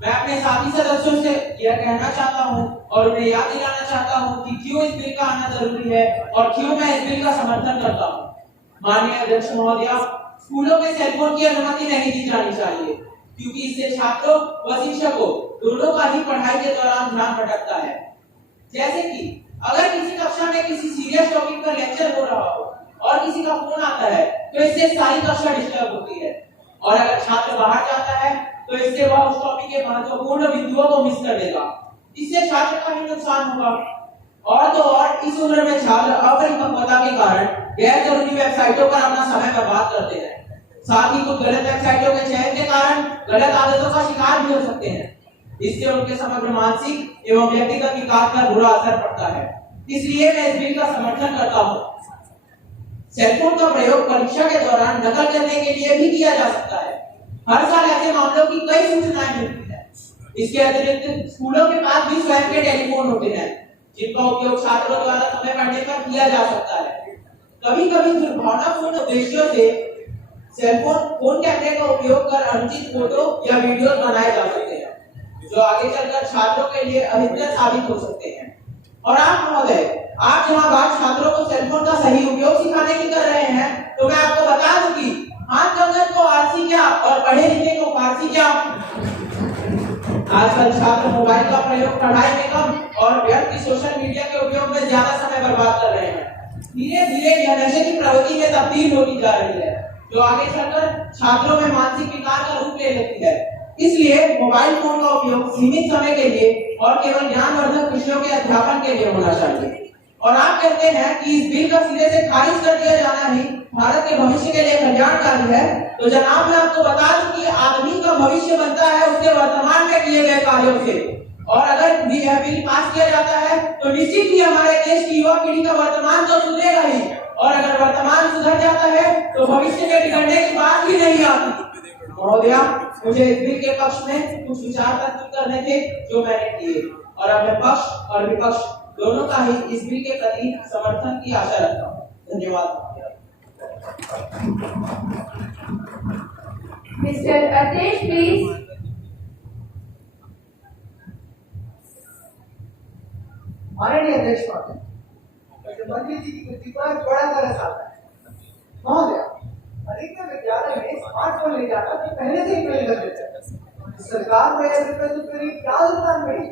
मैं अपने साथी सदस्यों से यह कहना चाहता हूं और उन्हें याद दिलाना चाहता हूं कि क्यों इस बिल का आना जरूरी है और क्यों मैं इस बिल का समर्थन करता हूं। माननीय अध्यक्ष महोदय, स्कूलों में सेलफोन की अनुमति नहीं दी जानी चाहिए क्योंकि इससे छात्रों व शिक्षकों दोनों का ही पढ़ाई के दौरान ध्यान भटकता है। जैसे कि अगर किसी कक्षा में किसी सीरियस टॉपिक पर लेक्चर हो रहा हो और किसी का फोन आता है तो इससे सारी कक्षा डिस्टर्ब होती है और अगर छात्र बाहर जाता है तो इससे वह उस टॉपिक के महत्वपूर्ण बिंदुओं को मिस कर देगा। इससे छात्र का ही नुकसान होगा। और तो और इस उम्र में छात्र अपरिपक्वता के कारण गैर जरूरी वेबसाइटों पर अपना समय बर्बाद करते हैं। साथ ही कुछ गलत वेबसाइटों के चयन के कारण गलत आदतों का शिकार भी हो सकते हैं। इससे उनके समग्र मानसिक एवं व्यक्तिगत विकास पर बुरा असर पड़ता है। इसलिए मैं इस बिल का समर्थन करता हूँ। सेलफोन का प्रयोग परीक्षा के दौरान नकल करने के लिए भी किया जा सकता है। हर साल ऐसे मामलों की कई सूचनाएं मिलती हैं। इसके अतिरिक्त स्कूलों के पास भी स्वयं के टेलीफोन होते हैं जिनका उपयोग छात्रों द्वारा समय पढ़ने पर किया जा सकता है। कभी कभी दुर्भावनापूर्ण उद्देश्यों से सेलफोन फोन कैमरे का उपयोग कर अनुचित फोटो या वीडियो बनाए जा सकते हैं जो आगे चलकर छात्रों के लिए अहितकर साबित हो सकते हैं। और आप महोदय, आप जहाँ बात छात्रों को सेलफोन का सही उपयोग सिखाने की कर रहे हैं तो मैं आपको बता दूं कि हाथ कंगन को आरसी क्या और पढ़े लिखे को फारसी क्या। आजकल छात्र मोबाइल का प्रयोग पढ़ाई में कम और व्यर्थ सोशल मीडिया के उपयोग में ज्यादा समय बर्बाद कर रहे हैं। धीरे धीरे यह नशे की प्रवृत्ति में तब्दील होती जा रही है जो आगे चलकर छात्रों में मानसिक विकार का रूप ले लेती है। इसलिए मोबाइल फोन का उपयोग सीमित समय के लिए और केवल ज्ञानवर्धक विषयों के अध्यापन के लिए होना चाहिए। और आप कहते हैं कि इस बिल का सिरे से खारिज कर दिया जाना ही भारत के भविष्य के लिए कल्याणकारी है, तो जनाब मैं आपको बता दूं कि आदमी का भविष्य बनता है उसके वर्तमान में किए गए कार्यों से। और अगर यह बिल पास किया जाता है तो निश्चित ही हमारे देश की युवा पीढ़ी का वर्तमान तो सुधरेगा ही, और अगर वर्तमान सुधर जाता है तो भविष्य के बिगड़ने की बात ही नहीं आती। महोदया, मुझे इस बिल के पक्ष में कुछ विचार प्रस्तुत करने थे जो मैंने किए, और अब मैं पक्ष और विपक्ष दोनों का ही इस बिल के प्रति समर्थन की आशा रखता हूँ। धन्यवाद। Mister Atesh please. माननीय अध्यक्ष महोदय, मंत्री जी की कुर्सी पर बड़ा तरस आता है। महोदय, अधिकतर विद्यालय में स्मार्टफोन ले जाना तो पहले से ही पेश कर देते हैं। सरकार में करीब क्या योगदान मिली?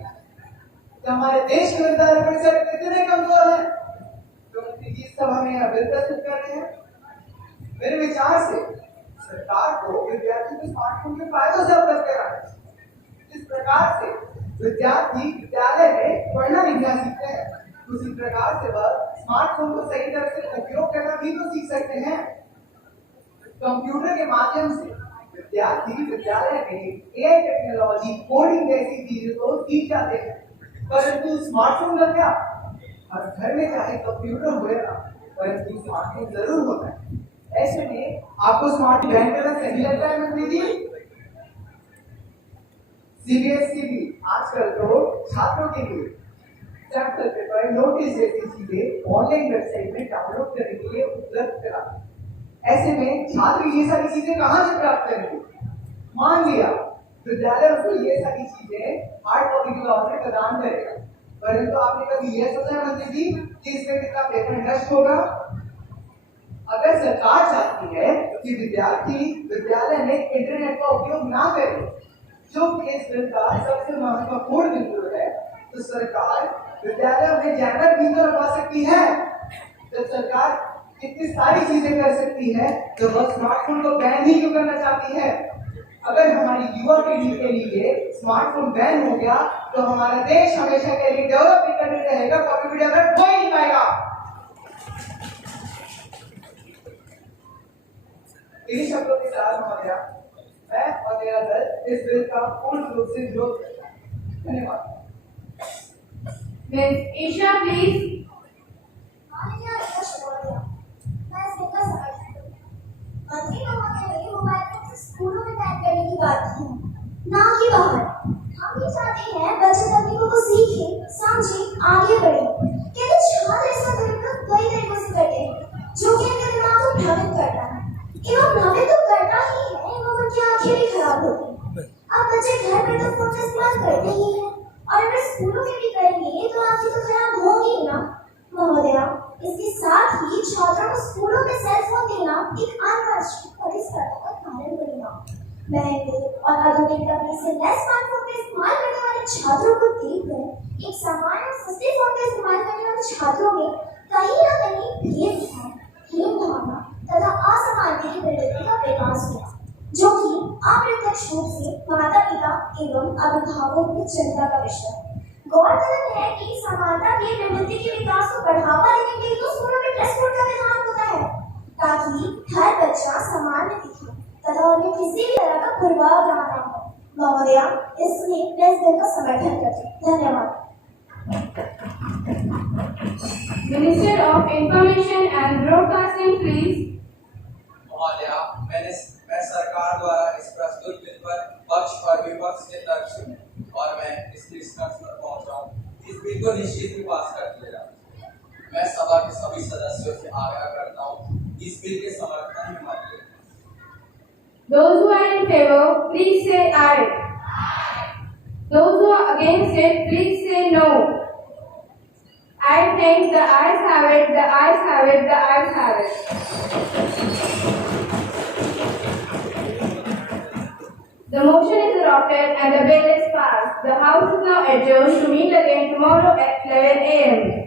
हमारे देश के विद्यालय परिसर कितने कमजोर हैं जो मंत्री जी इस सभा में बिल प्रस्तुत कर रहे हैं? मेरे विचार से सरकार को विद्यार्थियों को स्मार्टफोन के फायदों से अवगत कराना चाहिए। जिस प्रकार से विद्यार्थी विद्यालय में पढ़ना लिखना सीखते हैं, उसी प्रकार से वह स्मार्टफोन को सही तरह से उपयोग करना भी तो सीख सकते हैं। कंप्यूटर के माध्यम से विद्यार्थी विद्यालय में एआई टेक्नोलॉजी, कोडिंग जैसी चीजें तो सीख जाते हैं, परंतु स्मार्टफोन का क्या? हर घर में चाहे कंप्यूटर हो ना, परंतु स्मार्टफोन जरूर होता है। ऐसे में आपको स्मार्ट बैन करना सही लगता है मंत्री जी? सीबीएसई भी आजकल तो छात्रों के लिए सैंपल पेपर, नोटिस जैसी चीजें ऑनलाइन वेबसाइट में डाउनलोड करने के लिए उपलब्ध कराते हैं। ऐसे में छात्र ये सारी चीजें कहाँ से प्राप्त करेंगे? मान लिया विद्यालय को ये सारी चीजें हार्ड कॉपी के तौर पर प्रदान करेगा, परंतु आपने कभी यह सोचा है मंत्री जी कि इसमें कितना पेपर नष्ट होगा? अगर सरकार चाहती है कि विद्यार्थी विद्यालय में इंटरनेट का उपयोग ना करे, जो इस बिल का सबसे महत्वपूर्ण बिंदु है, तो सरकार विद्यालय में जैमर भी तो लगवा सकती है। तो सरकार इतनी सारी चीजें कर सकती है तो वह स्मार्टफोन को बैन ही क्यों करना चाहती है? अगर हमारी युवा पीढ़ी के लिए स्मार्टफोन बैन हो गया तो हमारा देश हमेशा के लिए डेवलप करने रहेगा, कभी भी डेवलप हो ही नहीं पाएगा। इन शब्दों के साथ महोदया, मैं और मेरा दल इस बिल का पूर्ण रूप से विरोध करता है। धन्यवाद। Miss Isha, please. माननीय अध्यक्ष महोदय, मैं इस बिल का समर्थन करती हूँ। मंत्री महोदय ने मोबाइल फोन से स्कूलों में बैन करने की बात की है, ना कि बाहर। हम ये चाहते हैं बच्चे तकनीकों को सीखें, समझें, आगे बढ़ें। कहते छात्र इसका दुरुपयोग कई तरीकों से करते हैं, जो कि उनके दिमाग को भ्रमित करता है। एवं भ्रमित तो करता ही है, एवं उनकी आंखें भी खराब होती हैं। अब बच्चे घर पर तो फोन का इस्तेमाल करते ही हैं, और अगर स्कूलों में भी करेंगे तो आंखें तो खराब होंगी ना। महोदया, इसके साथ ही छात्रों को स्कूलों में सेल फोन देना एक अंतर्राष्ट्रीय प्रतिस्पर्धा का कारण बनेगा। महंगे और आधुनिक तकनीक से लैस स्मार्टफोन का इस्तेमाल करने वाले छात्रों को देखकर एक सामान्य और सस्ते फोन का इस्तेमाल करने वाले छात्रों में कहीं न कहीं भेदभाव, हीन भावना तथा असमानता की प्रवृत्ति का विकास हुआ, जो कि अप्रत्यक्ष रूप से माता पिता एवं अभिभावकों की चिंता का विषय है। गौरतलब है कि समानता की प्रवृत्ति के विकास को बढ़ावा देने के लिए तो स्कूलों में ड्रेस कोड का विधान होता है, ताकि हर बच्चा समान दिखे तथा उन्हें किसी भी तरह का पूर्वाग्रह न हो। महोदया, इसलिए मैं इस बिल का समर्थन करती हूँ। धन्यवाद। Minister of Information and Broadcasting, please. महोदया, मैं सरकार द्वारा इस प्रस्तुत बिल पर पक्ष और विपक्ष के तर्क सुने और मैं इस निष्कर्ष पर पहुंचा हूं। इस बिल को निश्चित ही पास कर दिया जाए। मैं सभा के सभी सदस्यों से आग्रह करता हूं इस बिल के समर्थन में मत दें। Those who are in favor, please say aye. Those who are against it, please say no. I think the ayes have it, the ayes have it, the ayes have it. The motion is adopted and the bill is passed. The House is now adjourned to meet again tomorrow at 11 a.m.